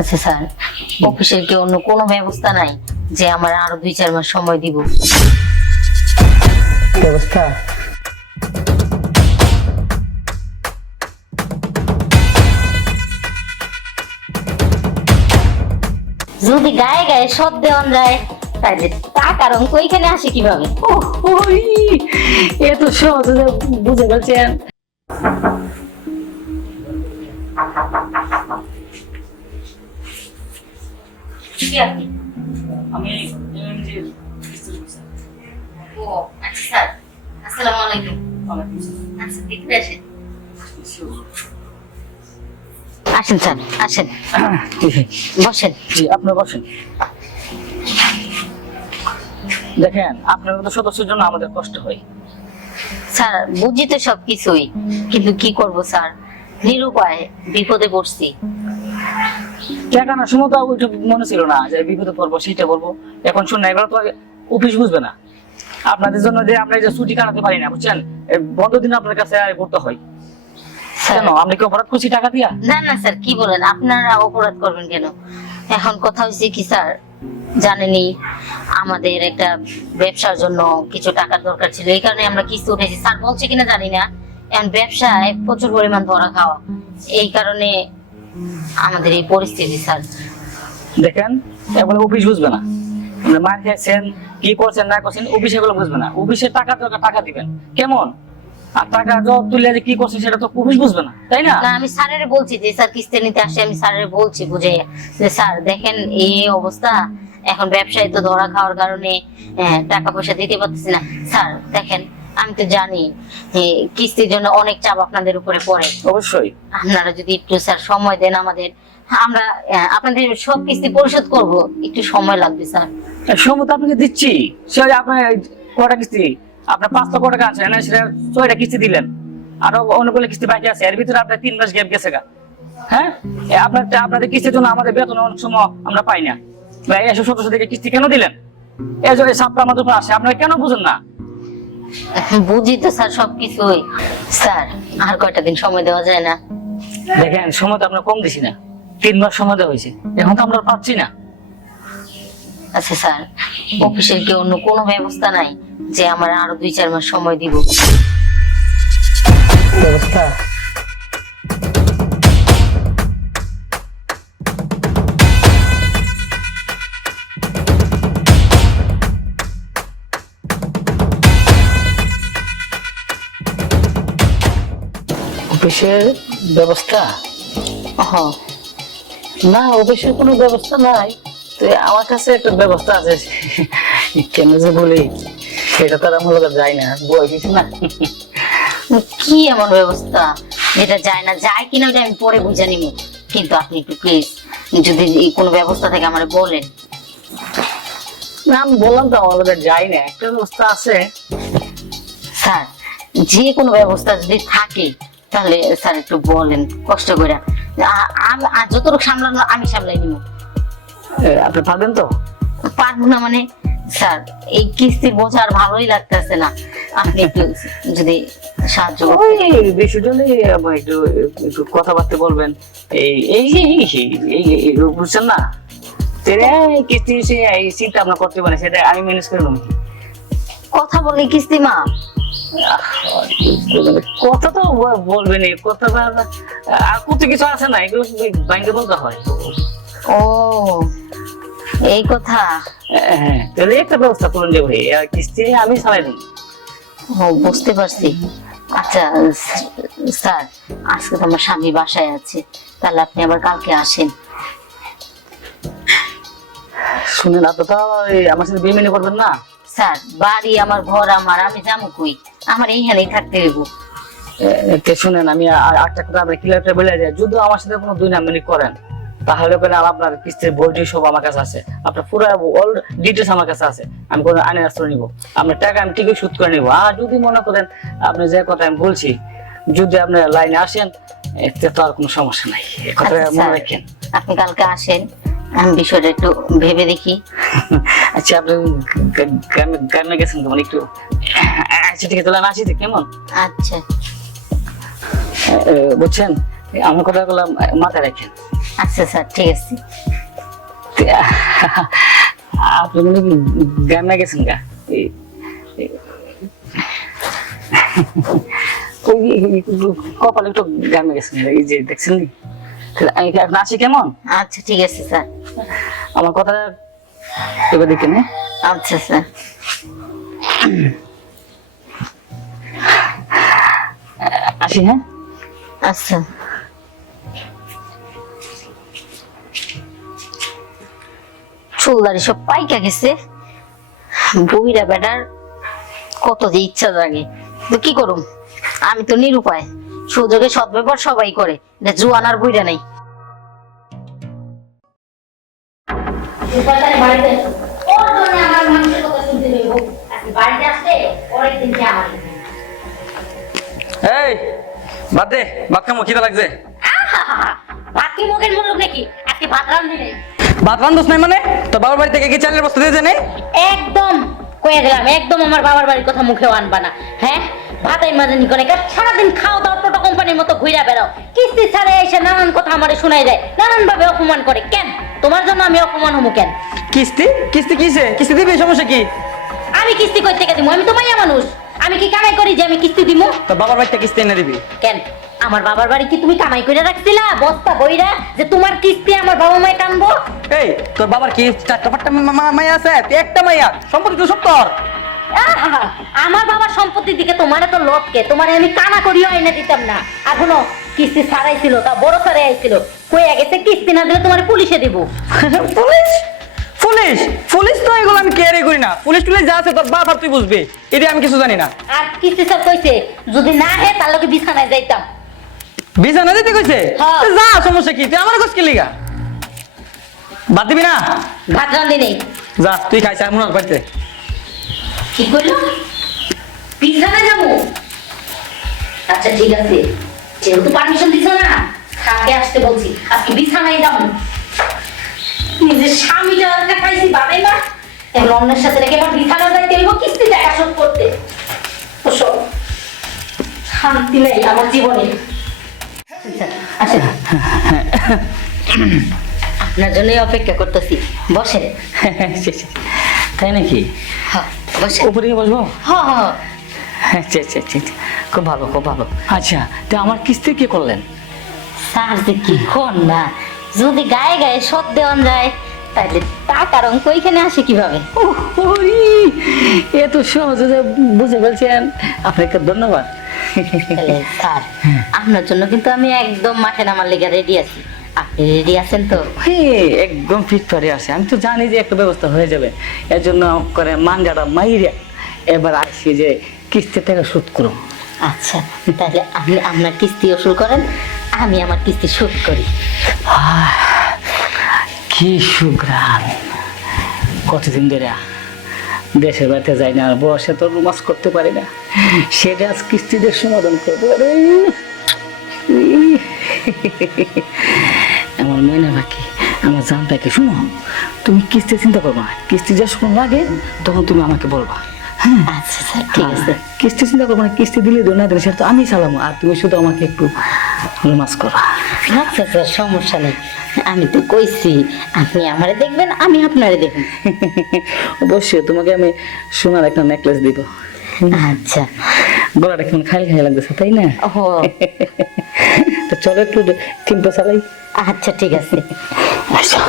আচ্ছা স্যার, অফিসের কি অন্য কোনো ব্যবস্থা নাই যে আমার আরো 2-4 মাস সময় দিব? ব্যবস্থা যদি গায়ে গায়ে সব দেওয়ান যায় তাহলে টাকার অঙ্ক এখানে আসে কিভাবে? ওই এত সহজে বুঝে গেছেন। আমি ও আচ্ছা স্যার, আসসালামু আলাইকুম। আচ্ছা দেখতে আসেন। আসেন স্যার, আসেন, বসেন। জি আপনি বসেন। দেখেন আপনার মতো সদস্যের জন্য আমাদের কষ্ট হয়। স্যার বুঝি তো সবকিছুই, কিন্তু কি করব স্যার, নিরুপায় বিপদে পড়ছি। টাকা না সময় তো ওইটা মনে ছিল না যে বিপদে পড়বো সেটা বলবো। এখন শুন না, এগুলো তো অফিস বুঝবে না। আপনাদের জন্য যে আমরা যে ছুটি কাটাতে পারি না বুঝছেন, বন্ধ দিন আপনার কাছে ঘুরতে হয়। কেন আপনি কি অপরাধ করছি টাকা দিয়া? না না স্যার, কি বলেন, আপনারা অপরাধ করবেন কেন? এখন কথা হয়েছে কি স্যার, জানেনই আমাদের একটা ব্যবসার জন্য কিছু টাকার দরকার ছিল, এই কারণে আমরা কিস্তি উঠেছি। স্যার বলছে কিনা জানি না, এখন ব্যবসায় প্রচুর পরিমাণ ধরা খাওয়া, এই কারণে আমাদের এই পরিস্থিতি স্যার। দেখেন এগুলো অফিস বুঝবে না। আপনি মার খেয়েছেন, কি করছেন না করছেন, অফিস এগুলো বুঝবে না। অফিসের টাকা দরকার, টাকা দিবেন কেমন, আর টাকা জব তুলে যে কি করছেন সেটা তো অফিস বুঝবে না, তাই না? না আমি স্যারের বলছি যে স্যার কিস্তি নিতে আসে, আমি স্যারের বলছি বুঝে যে স্যার দেখেন এই অবস্থা, এখন ব্যবসায় তো ধরা খাওয়ার কারণে টাকা পয়সা দিতে পারতেছি না। স্যার দেখেন আমি তো জানি কিস্তির জন্য অনেক চাপ আপনাদের উপরে পড়ে। অবশ্যই আপনারা যদি একটু স্যার সময় দেন আমাদের, আমরা আপনাদের সব কিস্তি পরিশোধ করব, একটু সময় লাগবে স্যার। সময় তো আপনাকে দিচ্ছি। সে আপনার কটা কিস্তি, আপনার 5 লক্ষ টাকা আছে না, সেটা 6টা কিস্তি দিলেন, আরো অনেকগুলো কিস্তি বাকি আছে, এর ভিতরে আপনার 3 মাস গ্যাপ গেছে গা। হ্যাঁ আপনাদের কিস্তির জন্য আমাদের বেতন অনেক সময় আমরা পাই না। এসব সদস্য থেকে কিস্তি কেন দিলেন? এই যে সাপটা আমাদের উপর আসে, আপনারা কেন বুঝেন না? বুঝি তো স্যার সবকিছুই। স্যার আর কয়টা দিন সময় দেওয়া যায় না? দেখেন সময় তো আমরা কম দিছি না, 3 মাস সময় দেওয়া হয়েছে, এখন তো আমরা পাচ্ছি না। আচ্ছা স্যার, অফিসের কি অন্য কোনো ব্যবস্থা নাই যে আমার আরো 2-4 মাস সময় দিব? ব্যবস্থা অফিসের ব্যবস্থা হ্যাঁ না, অফিসের কোনো ব্যবস্থা নাই। তো আমার কাছে একটা ব্যবস্থা আছে, কেন যে বলি সেটা তো আর আমার লোক যায় না, বই কিছু না। কি এমন ব্যবস্থা যেটা যায় না? যায় কিনা ওটা আমি পরে বুঝে নিব, কিন্তু আপনি একটু প্লিজ যদি কোনো ব্যবস্থা থাকে আমার বলেন। না আমি বললাম তো আমার লোক যায় না, একটা ব্যবস্থা আছে। স্যার যে কোনো ব্যবস্থা যদি থাকে তাহলে স্যার একটু বলেন কষ্ট করে, আমি যতটুকু সামলানো আমি সামলাই নিব। আপনি পারবেন তো? পারবো না মানে স্যার, এই কিস্তির বোঝা আর ভালোই লাগতেছে না, আপনি একটু যদি সাহায্য ওই বিষয়টা নিয়ে একটু একটু কথাবার্তা বলবেন। এই এই এই বুঝছেন না, কিস্তি এই চিন্তা আপনার করতে পারেন, সেটা আমি ম্যানেজ করে নেব। কথা বলে কিস্তি মা? কথা তো বলবেন, কথা আর কত কিছু আছে না, এগুলো ব্যাংকে বলতে হয়। ও এই কথা। হ্যাঁ তাহলে একটা ব্যবস্থা করুন যে ভাই কিস্তি আমি চালাই দিই। ও বুঝতে পারছি। আচ্ছা স্যার, আজকে তো আমার স্বামী বাসায় আছে, তাহলে আপনি আবার কালকে আসেন। শুনেন আপনি তো আমার সাথে বেইমানি করবেন না। স্যার বাড়ি আমার, ঘর আমার, আমি যাবো কই? আমার এইখানেই থাকতে দেবো। শুনেন আমি একটা কথা আপনার ক্লিয়ার বলে যাই, যদি আমার সাথে কোনো 2 নাম্বারি করেন তাহলে আপনার কিস্তির বইটি সব আমার কাছে আছে, আপনার পুরো অল ডিটেলস আমার কাছে আছে, আমি কোনো আইনের আশ্রয় নিব, আপনার টাকা আমি ঠিকই শোধ করে নিব। আর যদি মনে করেন আপনি যে কথা আমি বলছি, যদি আপনি লাইনে আসেন এতে তো আর কোনো সমস্যা নাই, এই কথা মনে রাখেন। আপনি কালকে আসেন, আমি বিষয়টা একটু ভেবে দেখি। আচ্ছা আপনি গ্রামে গেছেন কেমন একটু? আচ্ছা ঠিক আছে আসি কেমন? আচ্ছা বুঝছেন, আমার কথাগুলো মাথায় রাখেন। আচ্ছা স্যার ঠিক আছে। আপনি মনে কি গ্রামে গেছেন গা? কপালে একটু গ্রামে গেছেন, এই যে দেখছেন নি? এখন আসি কেমন? আচ্ছা ঠিক আছে স্যার। আমার কথা এবার দেখেন। আচ্ছা স্যার। আসি। হ্যাঁ আচ্ছা। চুলদারি সব পাইকা গেছে, বুইরা বেটার কত যে ইচ্ছা জাগে, তো কি করুম, আমি তো নিরুপায়। সুযোগে সদ্ব্যবহার সবাই করে, এটা জুয়ান আর বুইরা নাই। এই বাদ দে, ভাত খামো, খিদা লাগছে। ভাত কি মুখের মুলুক নাকি? আজকে ভাত রান্ধি নাই। ভাত রান্ধোস নাই মানে? তোর বাবার বাড়ি থেকে কি চালের বস্তা দিয়ে নেই? একদম কয়ে দিলাম, একদম আমার বাবার বাড়ির কথা মুখেও আনবা না। হ্যাঁ, ভাতের মাঝে নিকনে সারাদিন খাও দাও, টোটো কোম্পানির মতো ঘুরে বেড়াও, কিস্তি ছাড়ে এসে নানান কথা আমারে শোনাই যায়, নানান ভাবে অপমান করে। কেন তোমার জন্য আমি অপমান হবো কেন? কিস্তি কিস্তি কিসে? কিস্তি দিবি, সমস্যা কি? আমি কিস্তি কই থেকে দিবো? আমি তো মাইয়া মানুষ, আমি কি কামাই করি যে আমি কিস্তি দিবো? তোর বাবার বাড়িতে কিস্তি এনে দিবি। কেন আমার বাবার বাড়ি কি তুমি কামাই করে রাখছিলা বস্তা বইরা যে তোমার কিস্তি আমার বাবা মায়ে টানবো? এই তোর বাবার কি চারটা পাঁচটা মাইয়া আছে? তুই একটা মাইয়া, সম্পত্তি তো সব তোর। আহা, আমার বাবার সম্পত্তির দিকে তোমার তো লোভকে, তোমারে আমি কানা করিও এনে দিতাম না। এখনো কিস্তি ছাড়াইছিল, তা বড় ছাড়াই আইছিল, কইয়া গেছে কিস্তি না দিলে তোমার পুলিশে দিব। পুলিশ পুলিশ পুলিশ তো এগুলো আমি কেয়ারই করি না। পুলিশ টুলিশ যা আছে তোর বাবার তুই বুঝবি, এটা আমি কিছু জানি না। আর কিস্তি স্যার কইছে যদি না হে তার লোকে বিছানায় যাইতাম। বিছানা দিতে কইছে? হ্যাঁ। যা, সমস্যা কি? তুই আমার কাছে কি লিগা? বাদ দিবি না? ভাত রান্ধি নেই। যা তুই খাইছ আর মনে বাড়িতে। কি করলো? বিছানায় যাবো? আচ্ছা ঠিক আছে, যেহেতু পারমিশন দিছো না, খাকে আসতে বলছি, আজকে বিছানায় যাবো। নিজের স্বামীটা খাইছি বানাই না, এখন অন্যের সাথে রেখে আমার বিছানা যাইতে হইব কিস্তি টাকা শোধ করতে। ওসব শান্তি নেই আমার জীবনে। আচ্ছা, আপনার জন্যই অপেক্ষা করতেছি, বসেন। তাই নাকি? হ্যাঁ বসেন। উপরে গিয়ে বসবো? হ্যাঁ হ্যাঁ। আচ্ছা আচ্ছা আচ্ছা, খুব ভালো খুব ভালো। আচ্ছা, তো আমার কিস্তি কি করলেন? স্যার যে কি কোন না, যদি গায়ে গায়ে শোধ দেওয়ান যায় তাহলে টাকার অঙ্ক ওইখানে আসে কিভাবে? এত সহজে যে বুঝে বলছেন, আপনাকে ধন্যবাদ। তাহলে স্যার আপনার জন্য কিন্তু আমি একদম মাঠে নামার লেগে রেডি আছি, আপনি রেডি আছেন তো? হ্যাঁ, একদম ফিট করে আছে। আমি তো জানি যে একটা ব্যবস্থা হয়ে যাবে, এর জন্য করে মানজাটা মাইরে এবার আসছি যে কিস্তি টাকা শোধ করুন। আচ্ছা তাহলে আপনি আপনার কিস্তি ওসুল করেন, আমি আমার কিস্তি শোধ করি। কি সুগ্রাম! কতদিন ধরে দেশের বাড়িতে যাই না, আর বসে তো রোমান্স করতে পারি না, সেটা আজ কিস্তিদের সমাধান করতে পারে। আমার ময়না বাকি, আমার জান পাখি, শুনো, তুমি কিস্তি চিন্তা করবা না, কিস্তি যখন লাগে তখন তুমি আমাকে বলবা। হ্যাঁ আচ্ছা স্যার ঠিক আছে। কিস্তি চিন্তা করবো না, কিস্তি দিলে না দিলে সেটা তো আমি চালাবো, আর তুমি শুধু আমাকে একটু রোমান্স করবা। আচ্ছা স্যার সমস্যা নেই, আমি তো কইছি আপনি আমারে দেখবেন আমি আপনারে দেখব। অবশ্যই তোমাকে আমি সোনার একটা নেকলেস দিব। আচ্ছা গলাটা কেমন খালি খালি লাগতেছে, তাই না? ও তো চলো একটু টিমটা চালাই। আচ্ছা ঠিক আছে। আচ্ছা